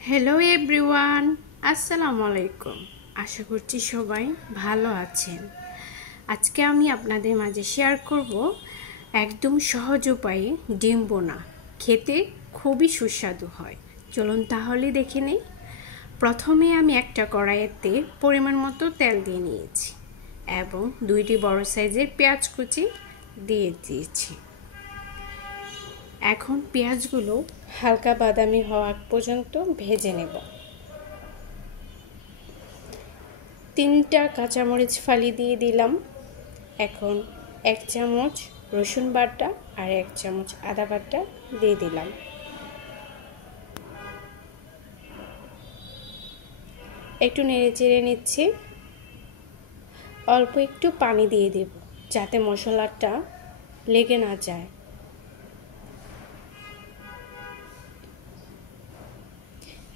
Hello everyone, আসসালামু আলাইকুম। আশা করছি সবাই ভালো আছেন। আজকে আমি আপনাদের মাঝে শেয়ার করব একদম সহজ উপায়ে ডিম বোনা। খেতে খুবই সুস্বাদু হয়। চলুন তাহলে দেখে নেই। প্রথমে আমি একটা কড়াইতে পরিমাণ মতো তেল দিয়ে নিয়েছি এবং 2টি বড় সাইজের পেঁয়াজ কুচি দিয়ে দিয়েছি। এখন পেঁয়াজগুলো হালকা বাদামি হওয়া পর্যন্ত ভেজে নেব। 3টা কাঁচামরিচ ফালি দিয়ে দিলাম। এখন 1 চামচ রসুন বাটা আর 1 চামচ আদা বাটা দিয়ে দিলাম। একটু নেড়েচেড়ে নিচ্ছি। অল্প একটু পানি দিয়ে দেব যাতে মশলাটা লেগে না যায়।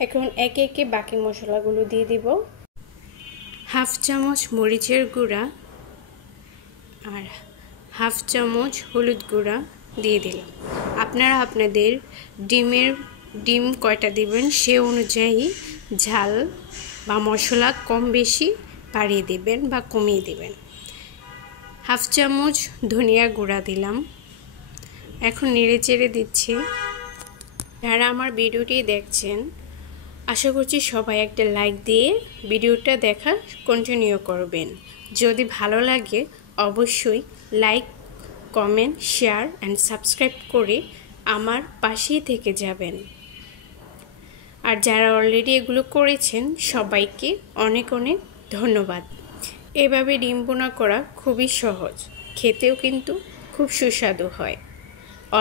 এখন একে একে বাকি মশলাগুলো দিয়ে দিব। হাফ চামচ মরিচের গুঁড়া আর হাফ চামচ হলুদ গুঁড়া দিয়ে দিলাম। আপনারা আপনাদের ডিম কয়টা দিবেন সে অনুযায়ী ঝাল বা মশলা কম বেশি বাড়িয়ে দিবেন বা কমিয়ে দিবেন। হাফ চামচ ধনিয়া গুঁড়া দিলাম। এখন নেড়েচেড়ে দিচ্ছি। যারা আমার ভিডিওটি দেখছেন আশা করছি সবাই একটা লাইক দিয়ে ভিডিওটা দেখা কন্টিনিউ করবেন। যদি ভালো লাগে অবশ্যই like, comment, share and subscribe করে আমার পাশেই থেকে যাবেন। আর যারা অলরেডি এগুলো করেছেন সবাইকে অনেক অনেক ধন্যবাদ। এভাবে ডিম বোনা করা খুবই সহজ, খেতেও কিন্তু খুব সুস্বাদু হয়।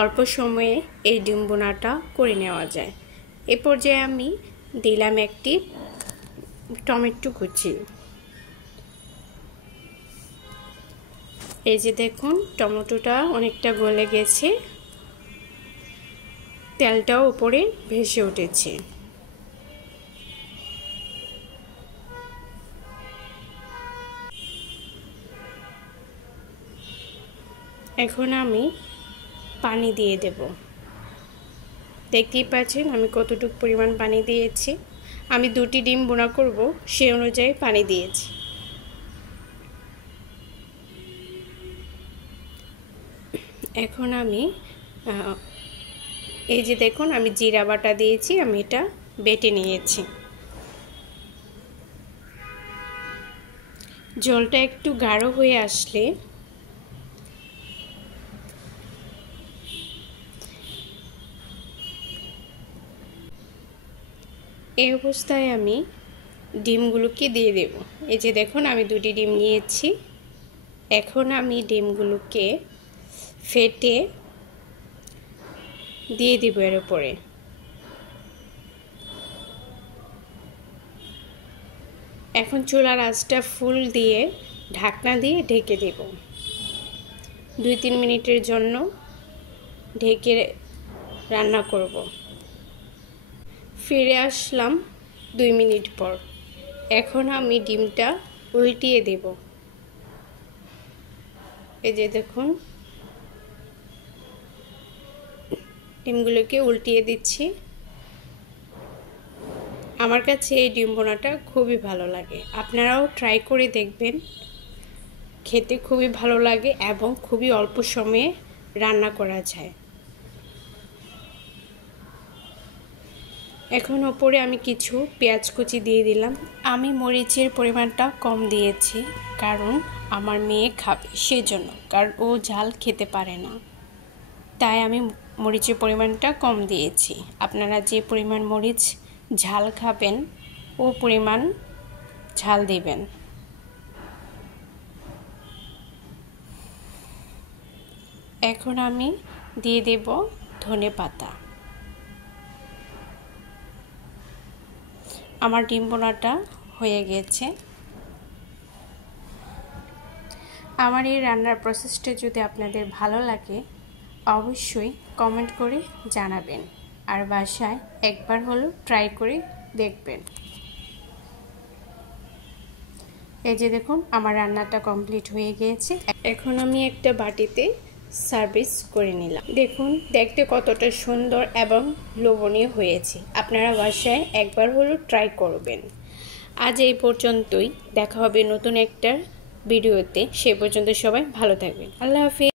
অল্প সময়ে এই ডিম বোনাটা করে নেওয়া যায়। এ পর্যায়ে আমি দিলাম একটি টমেটো কুচি। এই যে দেখুন টমেটোটা অনেকটা গলে গেছে, তেলটাও উপরে ভেসে উঠেছে। এখন আমি পানি দিয়ে দেব। দেখতেই পাচ্ছেন আমি কতটুকু পরিমাণ পানি দিয়েছি। আমি 2টি ডিম বোনা করব সেই অনুযায়ী পানি দিয়েছি। এখন আমি এই যে দেখুন আমি জিরা বাটা দিয়েছি, আমি এটা বেটে নিয়েছি। জলটা একটু গাঢ় হয়ে আসলে এই অবস্থায় আমি ডিমগুলোকে দিয়ে দেব। এই যে দেখুন আমি 2টি ডিম নিয়েছি। এখন আমি ডিমগুলোকে ফেটে দিয়ে দিব এর উপরে। এখন চুলার আঁচটা ফুল দিয়ে ঢাকনা দিয়ে ঢেকে দেব। 2-3 মিনিটের জন্য ঢেকে রান্না করব। ফিরে আসলাম 2 মিনিট পর। এখন আমি ডিমটা উল্টিয়ে দেব। এই যে দেখুন ডিমগুলোকে উল্টিয়ে দিচ্ছি। আমার কাছে এই ডিম বোনাটা খুবই ভালো লাগে। আপনারাও ট্রাই করে দেখবেন। খেতে খুবই ভালো লাগে এবং খুবই অল্প সময়ে রান্না করা যায়। এখন ওপরে আমি কিছু পেঁয়াজ কুচি দিয়ে দিলাম। আমি মরিচের পরিমাণটা কম দিয়েছি কারণ আমার মেয়ে খাবে সেজন্য, কারণ ও ঝাল খেতে পারে না, তাই আমি মরিচের পরিমাণটা কম দিয়েছি। আপনারা যে পরিমাণ মরিচ ঝাল খাবেন ও পরিমাণ ঝাল দিবেন। এখন আমি দিয়ে দেব ধনেপাতা। আমার ডিম বোনাটা হয়ে গেছে। আমার এই রান্নার প্রসেসটা যদি আপনাদের ভালো লাগে অবশ্যই কমেন্ট করে জানাবেন আর বাসায় একবার হলেও ট্রাই করে দেখবেন। এই যে দেখুন আমার রান্নাটা কমপ্লিট হয়ে গিয়েছে। এখন আমি একটা বাটিতে সার্ভিস করে নিলাম। দেখুন দেখতে কতটা সুন্দর এবং লোভনীয় হয়েছে। আপনারা বাসায় একবার হলেও ট্রাই করবেন। আজ এই পর্যন্তই, দেখা হবে নতুন একটা ভিডিওতে। সে পর্যন্ত সবাই ভালো থাকবেন। আল্লাহ হাফিজ।